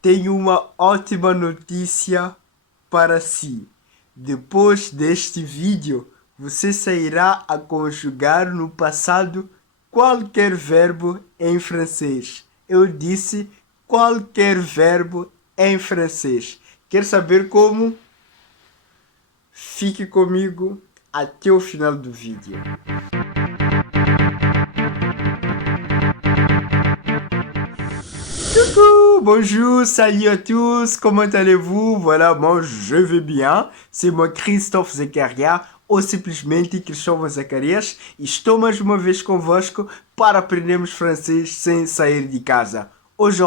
tenho uma ótima notícia para si. Depois deste vídeo, você sairá a conjugar no passado qualquer verbo em francês. Eu disse qualquer verbo em francês. Quer saber como? Fique comigo até o final do vídeo. Coucou, bonjour, salut à tous, comment allez-vous? Voilà, moi je vais bien. C'est moi Christophe Zecaria, ou simplesmente Cristóvão Zacarias, e estou mais uma vez convosco para aprendermos francês sem sair de casa. Hoje,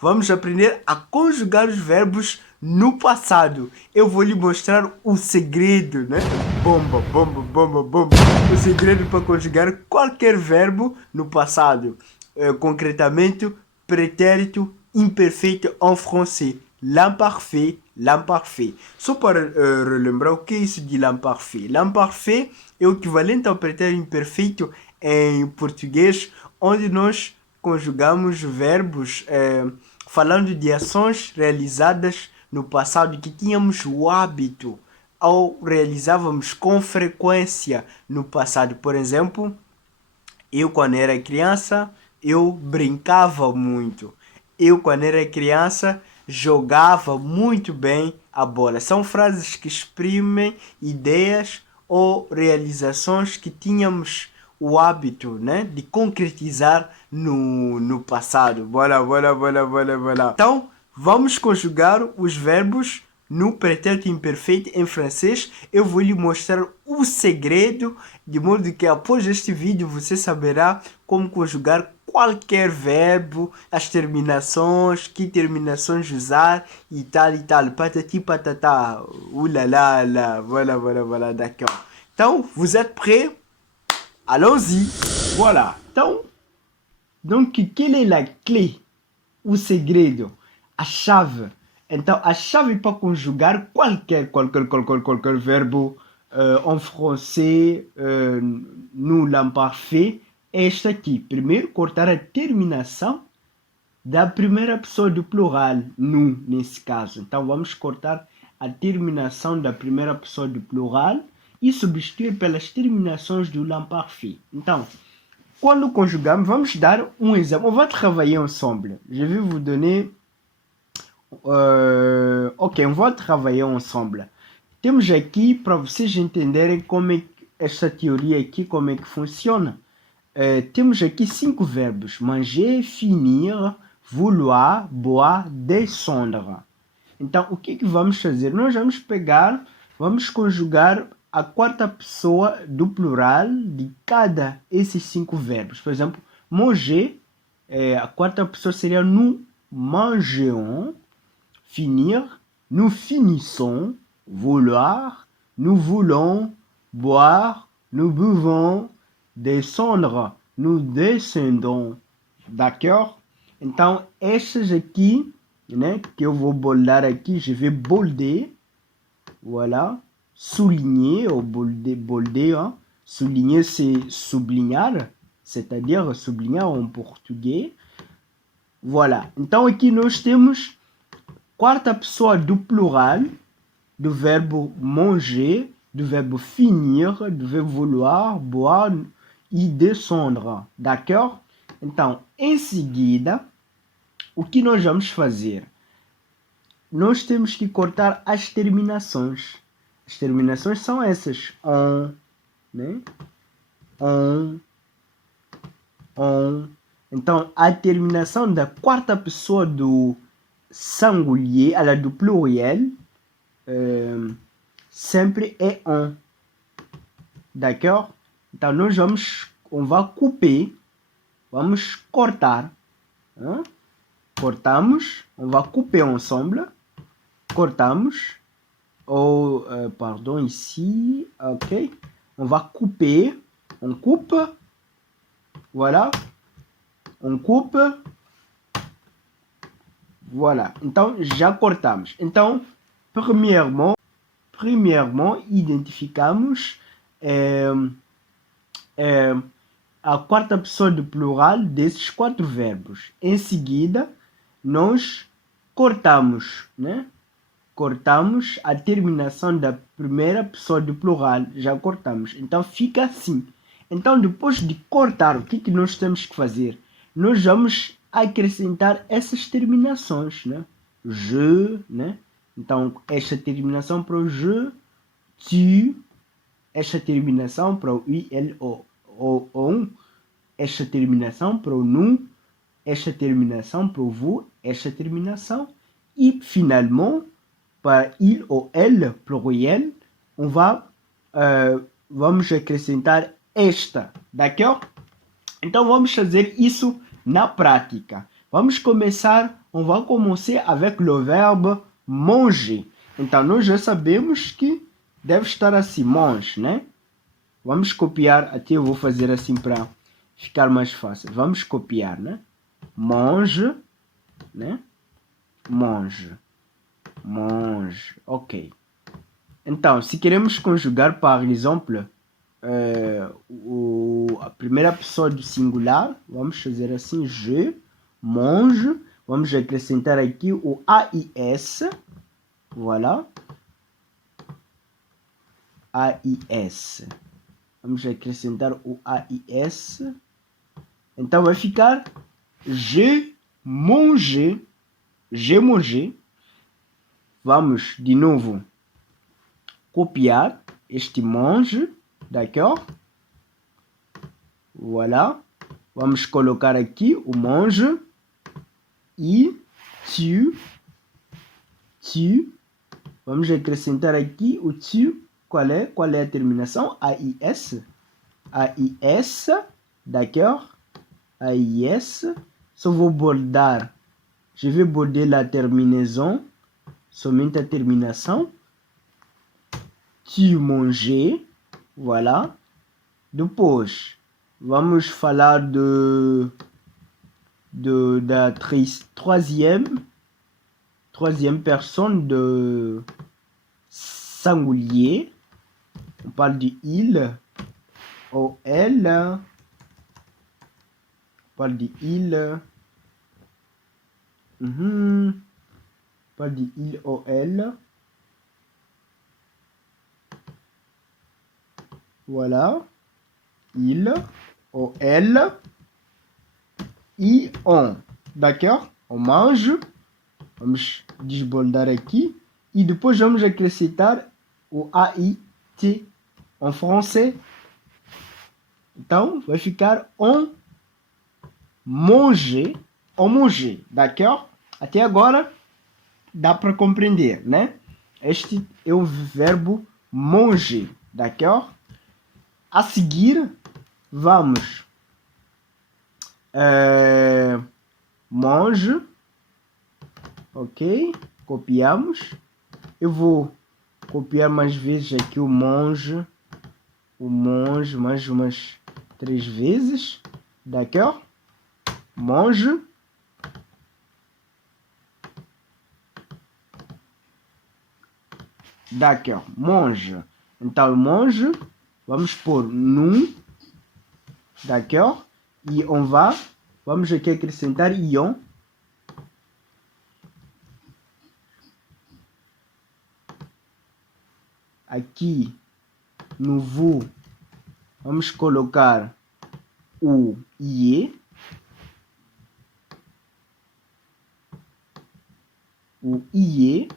vamos aprender a conjugar os verbos no passado. Eu vou lhe mostrar o segredo, né? Bomba, bomba, bomba, bomba. O segredo para conjugar qualquer verbo no passado. Concrètement, prétérito imperfeito en français. L'imparfait, l'imparfait. Só para relembrar o que é isso de l'imparfait. L'imparfait é o equivalente ao pretérito imperfeito em português, onde nós conjugamos verbos falando de ações realizadas no passado que tínhamos o hábito ou realizávamos com frequência no passado. Por exemplo, eu quando era criança, eu brincava muito. Eu quando era criança, jogava muito bem a bola. São frases que exprimem ideias ou realizações que tínhamos o hábito, né, de concretizar no passado. Bora, bora, bora, bora, bora. Então, vamos conjugar os verbos no pretérito imperfeito em francês. Eu vou lhe mostrar o segredo, de modo que após este vídeo você saberá como conjugar qualquer verbo, as terminações, que terminações usar e tal, patati patata, oulala, là, voilà, voilà, voilà, d'accord. Então, vous êtes prêts? Allons-y. Voilà. Então, donc, quelle est la clé? O segredo, a chave. Então, a chave para conjugar qualquer verbo em français no l'imparfait é esta aqui. Primeiro, cortar a terminação da primeira pessoa do plural, nu, nesse caso. Então, vamos cortar a terminação da primeira pessoa do plural e substituir pelas terminações do l'imparfait. Então, quando conjugamos, vamos dar um exemplo. On va travailler ensemble. Je vais vous donner... ok, on va travailler ensemble. Temos aqui, para vocês entenderem como é que esta teoria aqui, como é que funciona. Temos aqui 5 verbos. Manger, finir, vouloir, boire, descendre. Então, o que vamos fazer? Nós vamos pegar, vamos conjugar a quarta pessoa do plural de cada esses 5 verbos. Por exemplo, manger, a quarta pessoa seria nous mangeons, finir, nous finissons, vouloir, nous voulons, boire, nous buvons, descendre, nous descendons. D'accord? Então, esses aqui, né, que eu vou boldar aqui, je vais bolder, voilà, souligner, ou bolder, hein. Souligner c'est sublinhar, c'est-à-dire sublinhar en português. Voilà, então aqui nós temos quarta pessoa do plural, do verbo manger, do verbo finir, do verbo vouloir, boire e descendre, d'accord? Então, em seguida, o que nós vamos fazer? Nós temos que cortar as terminações. As terminações são essas. Né? On. Então, a terminação da quarta pessoa do singulier, ela do pluriel, sempre é on. D'accord? Então, on va couper, vamos cortar. Hein? Cortamos, on va couper ensemble. Cortamos. Ou, pardon, ici, ok. On va couper, on coupe, voilà. On coupe, voilà. Então, já cortamos. Então, premièrement, identificamos a quarta pessoa do plural desses 4 verbos. Em seguida, nós cortamos, né? Cortamos a terminação da primeira pessoa do plural, já cortamos. Então fica assim. Então depois de cortar, o que nós temos que fazer? Nós vamos acrescentar essas terminações, né? Je, né? Então esta terminação para o je, tu, esta terminação para o il, o, on, esta terminação para o nous, esta terminação para o vous, esta terminação. E finalement, para il ou elle, pluriel, on va, vamos acrescentar esta, d'accord? Então vamos fazer isso na prática. Vamos começar, on va commencer avec le verbe manger. Então nós já sabemos que deve estar assim, mange, né? Vamos copiar, até eu vou fazer assim para ficar mais fácil. Vamos copiar, né? Mange, né? Mange. Mange. Ok. Então, se queremos conjugar, par exemple, a primeira pessoa do singular, vamos fazer assim, je mange. Vamos acrescentar aqui o AIS. Voilà. AIS. Vamos acrescentar o AIS. Então vai ficar j'ai mangé. J'ai mangé. Vamos de novo copiar este mange, d'accord? Voilà. Vamos colocar aqui o mange e tu. Vamos acrescentar aqui o tu. Qual é a terminação? AIS. AIS, d'accord? AIS. Só vou bordar. Je vais border la terminaison. Somente a terminação. Tu manges. Voilà. Depois, vamos falar da troisième personne de singulier. On parle de il ou elle. On parle de il. On parle de il ou elle. Voilà. Il ou elle. E on. D'accord? On mange. Vamos desboldar aqui. E depois vamos acrescentar o AIT em français. Então, vai ficar on mange. On mange. D'accord? Até agora, dá para compreender, né? Este é o verbo manger. D'accord? A seguir, vamos mange. Ok? Copiamos. Eu vou copiar mais vezes aqui o mange. O mange mais umas 3 vezes. D'accord? Mange. D'accord. Mange. Então, mange. Vamos pôr nous. D'accord? E on va. Vamos aqui acrescentar ion. Aqui no vous, vamos colocar o ie. O ie.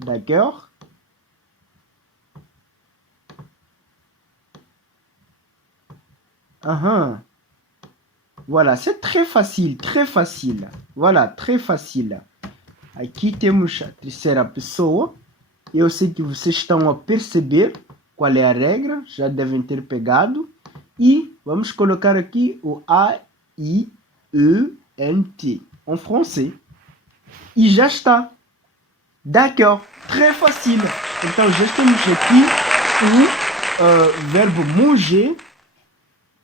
D'accord? Voilà, c'est très facile, très facile. Voilà, très facile. Aqui temos a terceira pessoa. Eu sei que vocês estão a perceber qual é a regra, já devem ter pegado. E vamos colocar aqui o A-I-E-N-T em français. E já está. D'accord, très facile. Então já temos aqui o verbo manger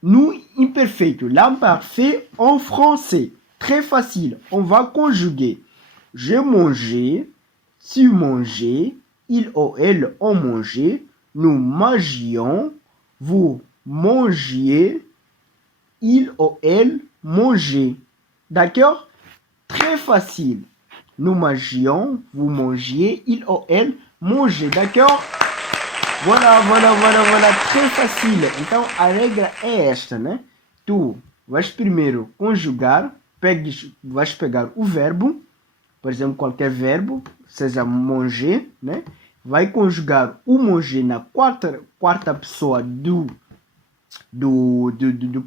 no imperfeito, l'imparfait en français. Très facile. On va conjuguer. Je mangeais, tu mangeais, il ou elle ont mangé, nous mangions, vous mangiez, il ou elle mangeait. D'accord? très facile. Nous mangions, vous mangiez, il ou elle mangeait, d'accord? Voilà, très facile. Então, a regra é esta, né? Tu vais primeiro conjugar, vais pegar o verbo, por exemplo, qualquer verbo, seja manger, né? Vai conjugar o manger na quarta pessoa do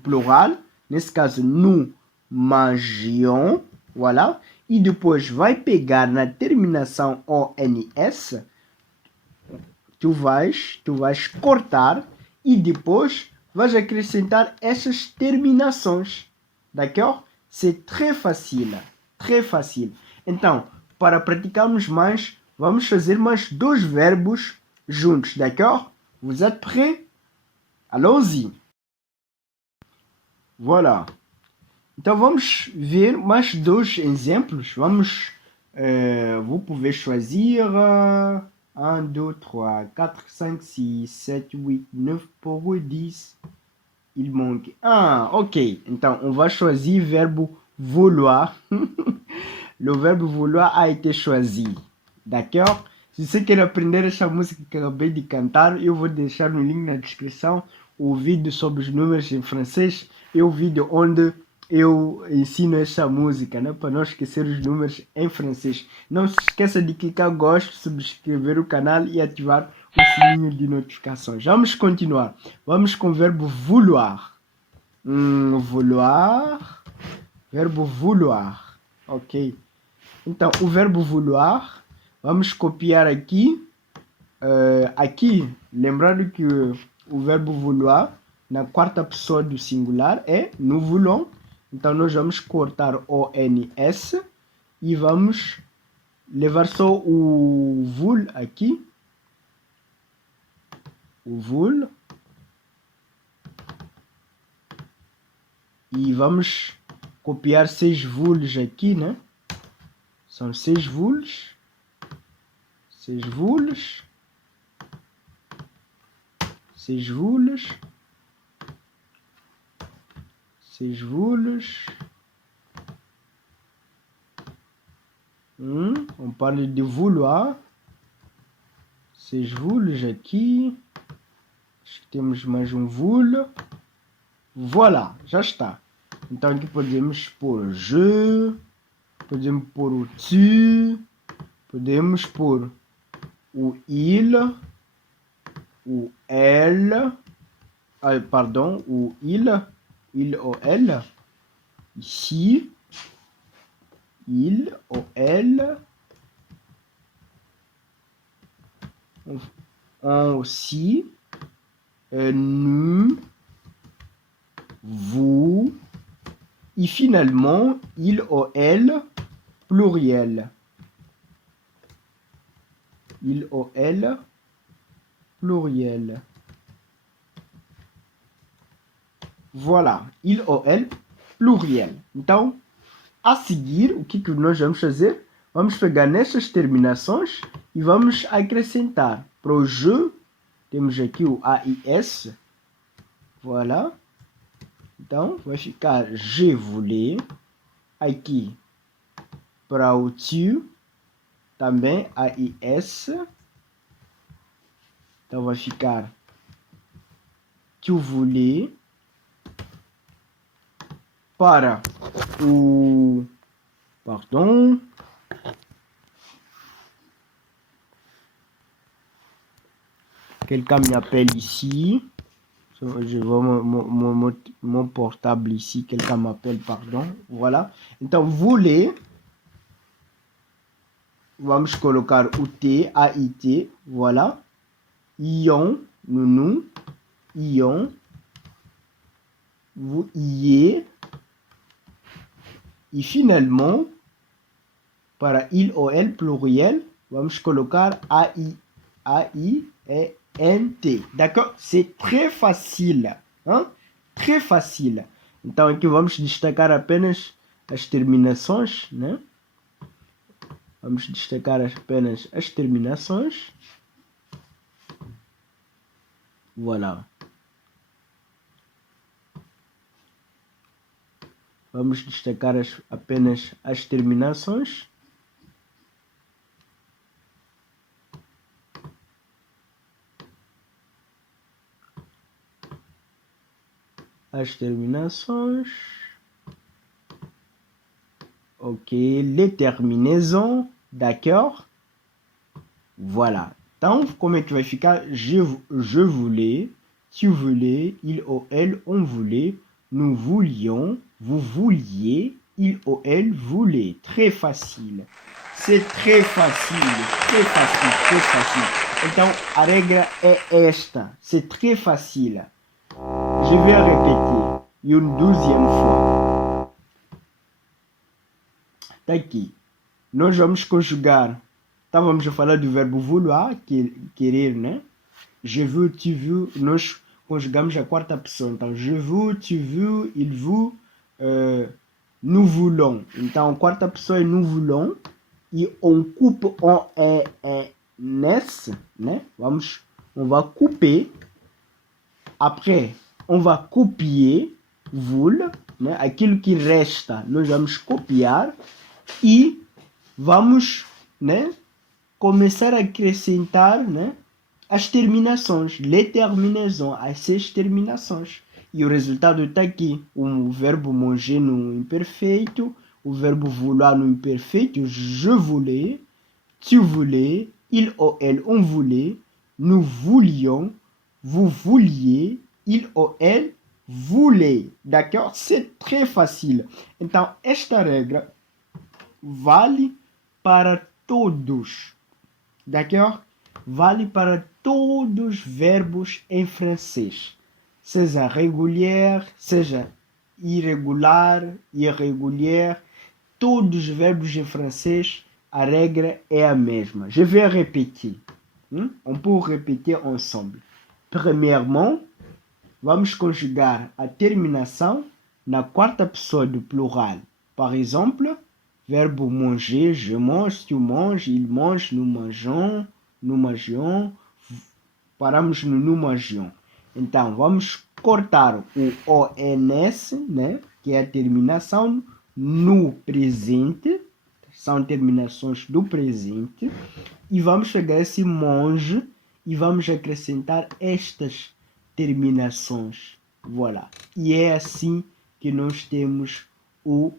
plural. Nesse caso, nous mangions, voilà. E depois vai pegar na terminação ONS, tu vais cortar e depois vais acrescentar essas terminações. D'accord? C'est très facile. Très facile. Então, para praticarmos mais, vamos fazer mais 2 verbos juntos. D'accord? Vous êtes prêts? Allons-y. Voilà. Então, vamos ver mais 2 exemplos. Vous pouvez choisir... 1, 2, 3, 4, 5, 6, 7, 8, 9, pour 10. Il manque 1. Ok. Então, on va choisir le verbe vouloir. Le verbe vouloir a été choisi. D'accord? Se você quer aprender essa música que eu acabei de cantar, eu vou deixar no link na descrição o vídeo sobre os números em francês e o vídeo onde eu ensino essa música, né? Para não esquecer os números em francês. Não se esqueça de clicar gosto, subscrever o canal e ativar o sininho de notificações. Vamos continuar. Vamos com o verbo vouloir. Vouloir. Verbo vouloir. Ok. Então, o verbo vouloir, vamos copiar aqui. Aqui, lembrando que o verbo vouloir, na quarta pessoa do singular, é nous voulons. Então, nós vamos cortar o ONS e vamos levar só o voul aqui. O voul. E vamos copiar 6 vouls aqui, né? São 6 vouls. 6 vouls. 6 vouls. 6 vouls. On parle de vouloir. 6 vouls aqui. Acho que temos mais um voul. Voilà, já está. Então aqui podemos pôr je, podemos pôr o tu, podemos pôr o il, o elle, pardon, o il ou elle, ici, il ou elle, on aussi, nous, vous, et finalement, il ou elle, pluriel. Il ou elle, pluriel. Voilà, il ou elle, pluriel. Então, a seguir, o que nós vamos fazer? Vamos pegar nessas terminações e vamos acrescentar. Para o je, temos aqui o AIS. Voilà. Então, vai ficar je voulais. Aqui, para o tu, também AIS. Então, vai ficar tu voulais. Para o... Pardon. Quelqu'un m'appelle ici. Je vois mon portable ici. Quelqu'un m'appelle, pardon. Voilà. Então, voulez. Vamos colocar o T, A-I-T. Voilà. Ion, nous. Ion. Vous iez. E finalement, para il ou elle pluriel, vamos colocar A-I-E-N-T. D'accord? C'est très facile. Hein? Très facile. Então aqui vamos destacar apenas as terminações, né? Vamos destacar apenas as terminações. Voilà. Vamos destacar apenas as terminações. As terminações. Ok, les terminaisons, d'accord? Voilà. Então, como é que vai ficar? Je voulais, tu voulais, il ou elle, on voulait, nous voulions, vous vouliez, il ou elle voulait. Très facile. C'est très facile, très facile, très facile. Então, a regra é esta. C'est très facile. Je vais répéter une deuxième fois. Tá aqui. Nós vamos conjugar. Estávamos a falar do verbo vouloir, querer, né? Je veux, tu veux. Nós conjugamos a quarta pessoa. Então, je veux, tu veux, il veut, nous voulons. Então, a quarta pessoa é nous voulons. E on coupe en NS, né? On va couper. Après, on va copier, voule, né? Aquilo que resta, nós vamos copiar e vamos, né, começar a acrescentar, né, as terminações, les terminaisons, as 6 terminações. E o resultado está aqui. O verbo manger no imperfeito, o verbo vouloir no imperfeito, je voulais, tu voulais, il ou elle, on voulait, nous voulions, vous vouliez, il ou elle voulait. D'accord? C'est très facile. Então, esta regra vale para todos. D'accord? Vale para todos os verbos em francês. Seja regular, seja irregular, irregular, todos os verbos em francês, a regra é a mesma. Je vais répéter. On peut répéter ensemble. Premièrement, vamos conjugar a terminação na quarta pessoa do plural. Par exemple, verbo manger, je mange, tu manges, il mange, nous mangeons, nous mangions, paramos no nous mangions. Então, vamos cortar o ONS, né, que é a terminação no presente, são terminações do presente, e vamos pegar esse mange e vamos acrescentar estas terminações. Voilà. E é assim que nós temos o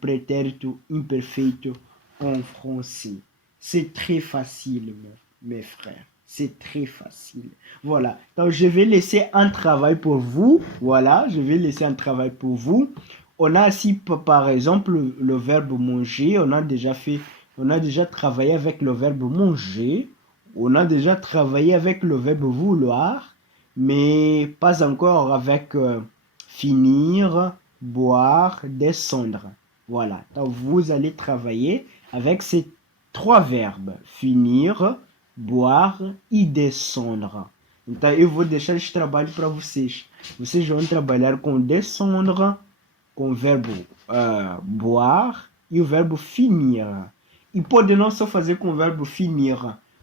pretérito imperfeito en français. C'est très facile, mes frères. C'est très facile. Voilà. Donc, je vais laisser un travail pour vous. Voilà. Je vais laisser un travail pour vous. On a ici, par exemple, le verbe manger. On a déjà travaillé avec le verbe manger. On a déjà travaillé avec le verbe vouloir. Mais pas encore avec finir, boire, descendre. Voilà. Donc, vous allez travailler avec ces 3 verbes. Finir, boire e descendre. Então, eu vou deixar esse trabalho para vocês. Vocês vão trabalhar com descendre, com o verbo boire e o verbo finir. E podem não só fazer com o verbo finir,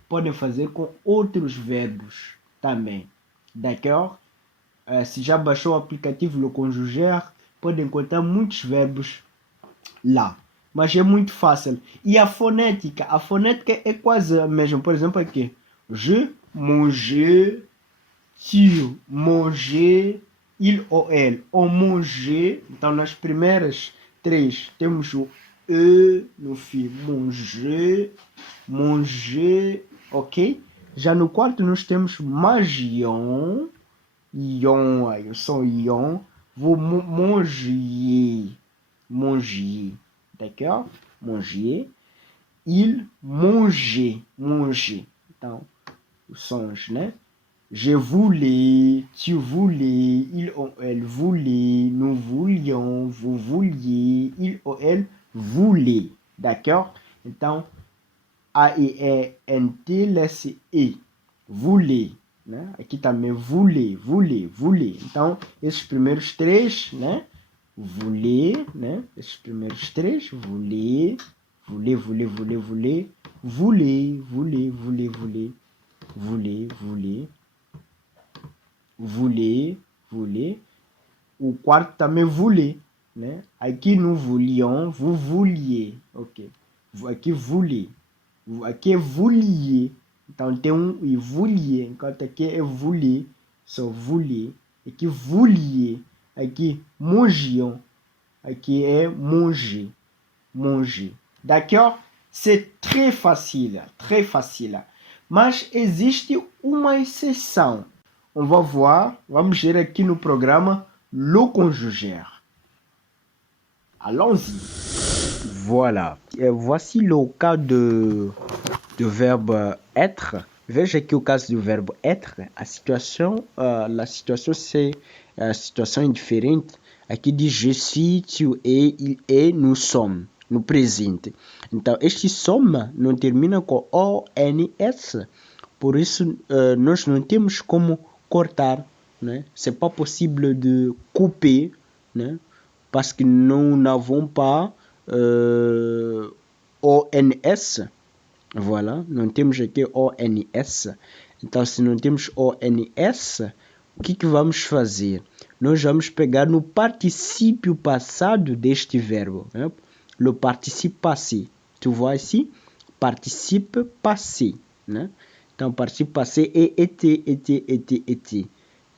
podem fazer com outros verbos também. D'accord? Se já baixou o aplicativo Le Conjugaire, pode encontrar muitos verbos lá. Mas é muito fácil. E a fonética é quase a mesma. Por exemplo, aqui. Je, manger, tu, manger, il ou elle. On manger. Então, nas primeiras 3, temos o E no fim. Manger, manger, ok? Já no quarto, nós temos magion. Ion, aí eu sou ion. Vou manger. Manger. D'accord? Manger. Il mangeait. Manger. Então, os sons, né? Je voulais, tu voulais, il ou elle voulait, nous voulions, vous vouliez, il ou elle voulait. D'accord? Então, A, E, E, N, T, laisse E. Voulait. Né? Aqui também voulait, voulait, voulait. Então, esses primeiros 3, né? Voulait, né? Esses primeiros 3, voulait, voulait, voulait, voulait, voulait, voulait, voulait, voulait, voulait, voulait, voulait, voulait, voulait, o quarto também voulait, né? Aqui nous voulions, vous vouliez, ok. Aqui voulez, aqui é vouliez, então tem e vouliez, enquanto aqui é voulez, só voulez. Aqui vouliez, aqui mangions, aqui é manger, manger. D'accord? C'est très facile, très facile. Mas existe uma exceção. On va voir, vamos ver aqui no programa le conjugaire. Allons-y. Voilà. Et voici le cas de verbe être. Veja aqui o caso do verbo être. La situation c'est a situação indiferente. Aqui diz je suis, tu es, il est, nous sommes. No presente. Então, este sommes não termina com ONS. Por isso, nós não temos como cortar. Né? C'est pas possible de couper. Né? Parce que nous n'avons pas ONS. Voilà, não temos aqui ONS. Então, se não temos ONS, o que vamos fazer? Nós vamos pegar no particípio passado deste verbo. Né? Le participe passé. Tu vois ici? Participe passé. Né? Então, participe passé é été.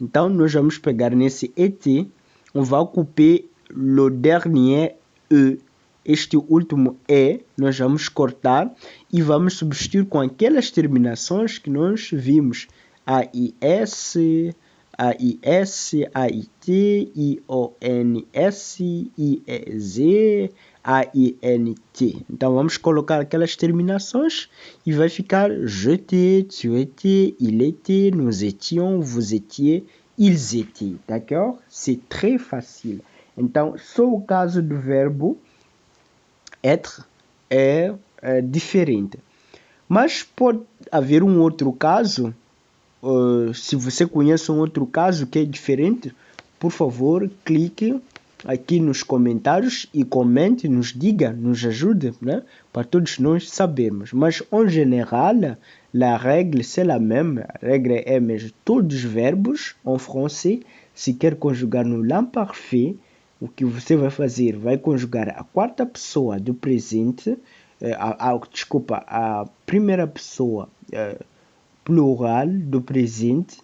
Então, nós vamos pegar nesse été, on va couper le dernier E. Este último E, nós vamos cortar e vamos substituir com aquelas terminações que nós vimos. AIS, AIT, IONS, IEZ, AINT. Então vamos colocar aquelas terminações e vai ficar j'étais, tu étais, il était, nous étions, vous étiez, ils étaient. D'accord? C'est très facile. Então, só o caso do verbo être é diferente. Mas pode haver um outro caso. Se você conhece um outro caso que é diferente, por favor, clique aqui nos comentários e comente, nos diga, nos ajude, né? Para todos nós sabermos. Mas, en général, la règle, c'est la même. A regra é mesmo. Todos os verbos, em français, se quer conjugar no l'imparfait, o que você vai fazer? Vai conjugar a quarta pessoa do presente, a primeira pessoa plural do presente,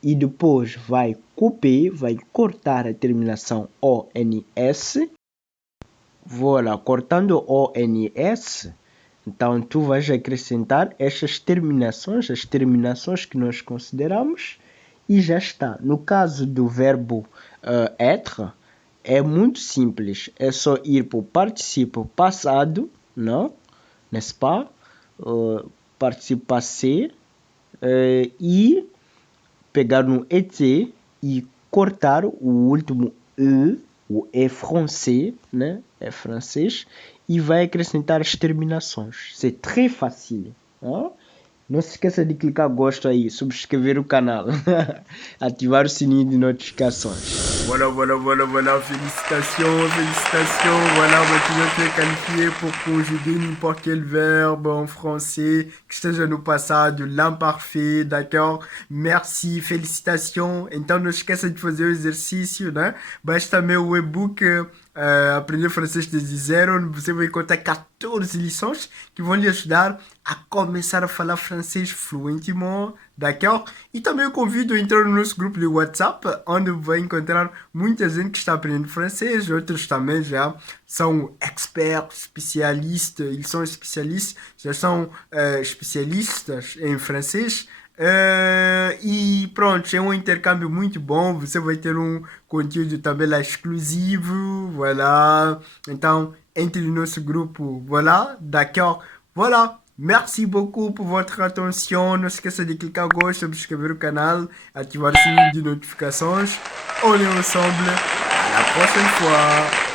e depois vai couper, vai cortar a terminação ONS. Voilà, cortando ONS, então tu vais acrescentar estas terminações, as terminações que nós consideramos, e já está. No caso do verbo être, é muito simples. É só ir para o particípio passado, não? N'est-ce pas? Particípio passé, e pegar no été e cortar o último E, o E français, né? É francês, e vai acrescentar as terminações. C'est très facile. Hein? Não se esqueça de clicar gosto aí, subscrever o canal, ativar o sininho de notificações. Voilà, félicitations, voilà, maintenant tu es qualifié pour conjuguer n'importe quel verbe en français, que esteja no passado, l'imparfait, d'accord? Merci, félicitations. Então não esqueça de fazer o exercício, né? Basta meu e-book Aprender Francês desde zero. Você vai encontrar 14 lições que vão lhe ajudar a começar a falar francês fluentemente, d'accord? E também eu convido a entrar no nosso grupo de WhatsApp, onde vai encontrar muita gente que está aprendendo francês, outros também já são experts, especialistas, eles são especialistas, já são especialistas em francês. E pronto, é um intercâmbio muito bom. Você vai ter um conteúdo também lá exclusivo. Voilà. Então, entre no nosso grupo. Voilà, d'accord. Voilà. Merci beaucoup pour votre attention. Não se esqueça de clicar à gauche, subscrever o canal, ativar o sininho de notificações. On est ensemble. À la prochaine fois.